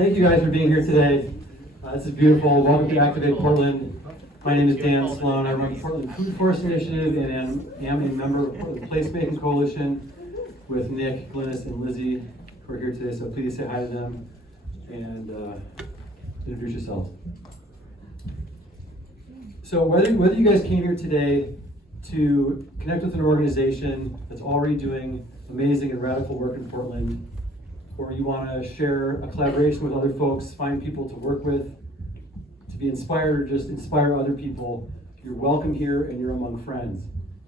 Thank you guys for being here today. This is beautiful. Welcome to Activate Portland. My name is Dan Sloan. I run Portland Food Forest Initiative and am a member of Portland Placemaking Coalition with Nick, Glynis, and Lizzie who are here today. So please say hi to them and introduce yourselves. So whether you guys came here today to connect with an organization that's already doing amazing and radical work in Portland, or you want to share a collaboration with other folks, find people to work with, to be inspired, or just inspire other people, you're welcome here and you're among friends.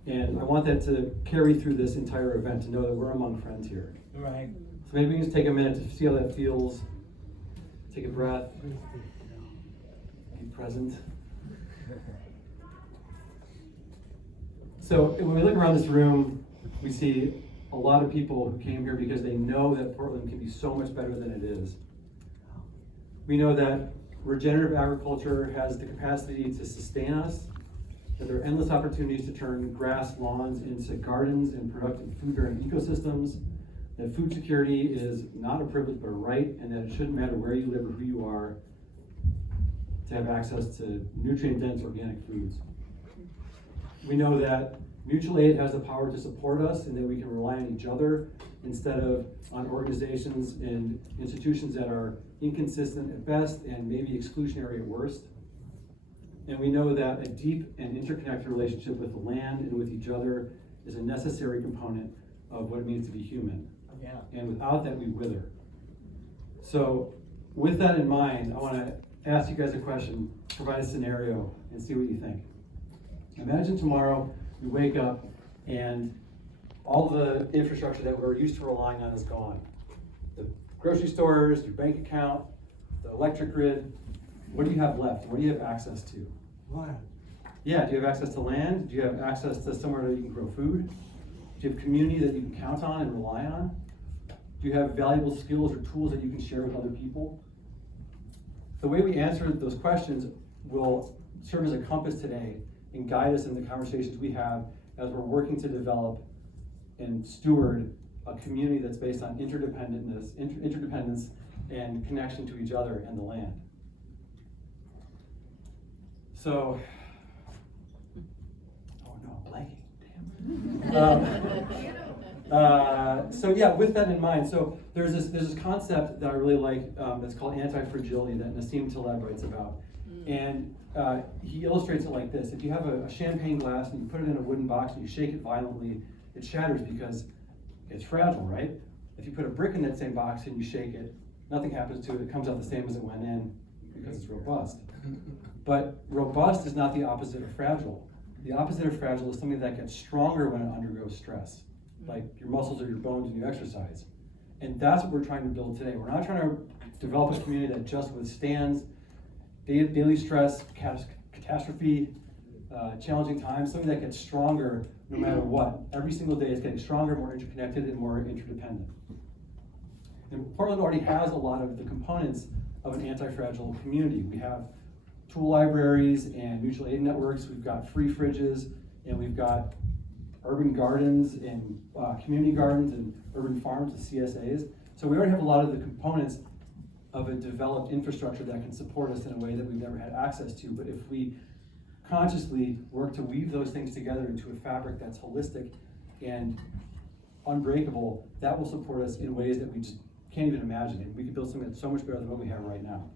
And I want that to carry through this entire event, to know that we're among friends here. Right. So maybe we can just take a minute to see how that feels. Take a breath. Be present. So when we look around this room, we see a lot of people who came here because they know that Portland can be so much better than it is. We know that regenerative agriculture has the capacity to sustain us, that there are endless opportunities to turn grass lawns into gardens and productive food-bearing ecosystems, that food security is not a privilege but a right, and that it shouldn't matter where you live or who you are to have access to nutrient-dense organic foods. We know that mutual aid has the power to support us and that we can rely on each other instead of on organizations and institutions that are inconsistent at best and maybe exclusionary at worst. And we know that a deep and interconnected relationship with the land and with each other is a necessary component of what it means to be human. Yeah. And without that, we wither. So with that in mind, I want to ask you guys a question, provide a scenario, and see what you think. Imagine tomorrow we wake up and all the infrastructure that we're used to relying on is gone. The grocery stores, your bank account, the electric grid. What do you have left? What do you have access to? Land. Yeah, do you have access to land? Do you have access to somewhere that you can grow food? Do you have community that you can count on and rely on? Do you have valuable skills or tools that you can share with other people? The way we answer those questions will serve as a compass today and guide us in the conversations we have as we're working to develop and steward a community that's based on interdependence and connection to each other and the land. So, oh no, I'm blanking, damn. So yeah, with that in mind, so there's this concept that I really like that's called anti-fragility that Nassim Taleb writes about. And he illustrates it like this. If you have a champagne glass and you put it in a wooden box and you shake it violently, it shatters because it's fragile, right? If you put a brick in that same box and you shake it, nothing happens to it. It comes out the same as it went in because it's robust. But robust is not the opposite of fragile. The opposite of fragile is something that gets stronger when it undergoes stress, like your muscles or your bones when you exercise. And that's what we're trying to build today. We're not trying to develop a community that just withstands daily stress, catastrophe, challenging times, something that gets stronger no matter what. Every single day it's getting stronger, more interconnected, and more interdependent. And Portland already has a lot of the components of an anti-fragile community. We have tool libraries and mutual aid networks, we've got free fridges, and we've got urban gardens and community gardens and urban farms with CSAs. So we already have a lot of the components of a developed infrastructure that can support us in a way that we've never had access to. But if we consciously work to weave those things together into a fabric that's holistic and unbreakable, that will support us in ways that we just can't even imagine. And we can build something that's so much better than what we have right now.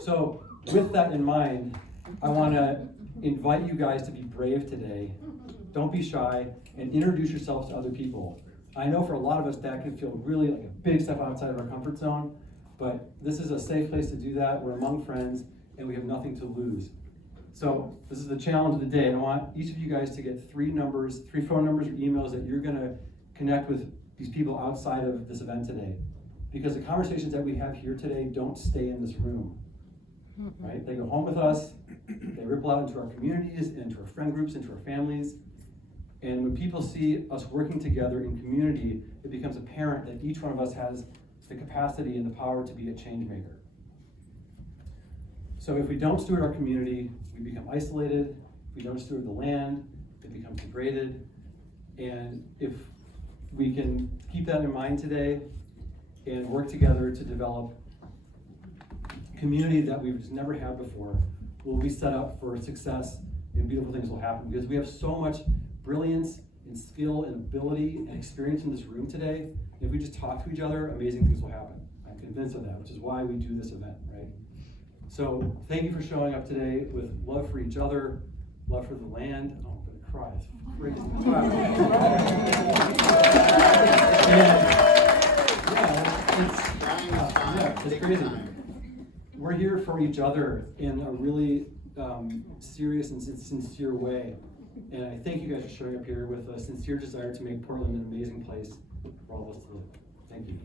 So with that in mind, I want to invite you guys to be brave today. Don't be shy and introduce yourselves to other people. I know for a lot of us that can feel really like a big step outside of our comfort zone, but this is a safe place to do that. We're among friends and we have nothing to lose. So this is the challenge of the day. I want each of you guys to get three phone numbers or emails that you're gonna connect with these people outside of this event today. Because the conversations that we have here today don't stay in this room, right? They go home with us, they ripple out into our communities, into our friend groups, into our families. And when people see us working together in community, it becomes apparent that each one of us has the capacity and the power to be a change maker. So if we don't steward our community, we become isolated. If we don't steward the land, it becomes degraded. And if we can keep that in mind today, and work together to develop community that we've just never had before, will be set up for success, and beautiful things will happen, because we have so much brilliance and skill and ability and experience in this room today. If we just talk to each other, amazing things will happen. I'm convinced of that, which is why we do this event, right? So thank you for showing up today with love for each other, love for the land. Oh, I'm gonna cry. It's crazy. It's crazy. We're here for each other in a really serious and sincere way. And I thank you guys for showing up here with a sincere desire to make Portland an amazing place for all of us to live. Thank you.